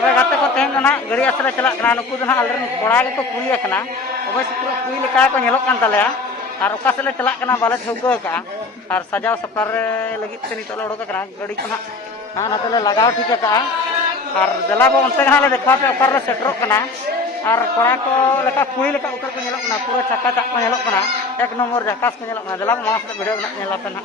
तबे गाते को तेहन ना गाड़ी आसरे चला कना नुकु दो ना आलरेन कोड़ा के को कुली कना अवश्य पूरा कुली लेका को नेलोक कान तलेया और ओका से ले चला कना बाले ठौका का और सजाव सफर लगित से नितो लोड़ो कना गाड़ी को ना ना तले लगाव ठीक का और दला बो उनते कना ले देखा पे ओकर ले सेटरो कना और कोड़ा को लेका कुली लेका उतर को नेलोक कना पूरा चक्का चक को नेलोक कना एक नंबर जकास को नेलोक कना दला मास ले वीडियो ना नेला पे ना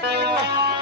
Kana.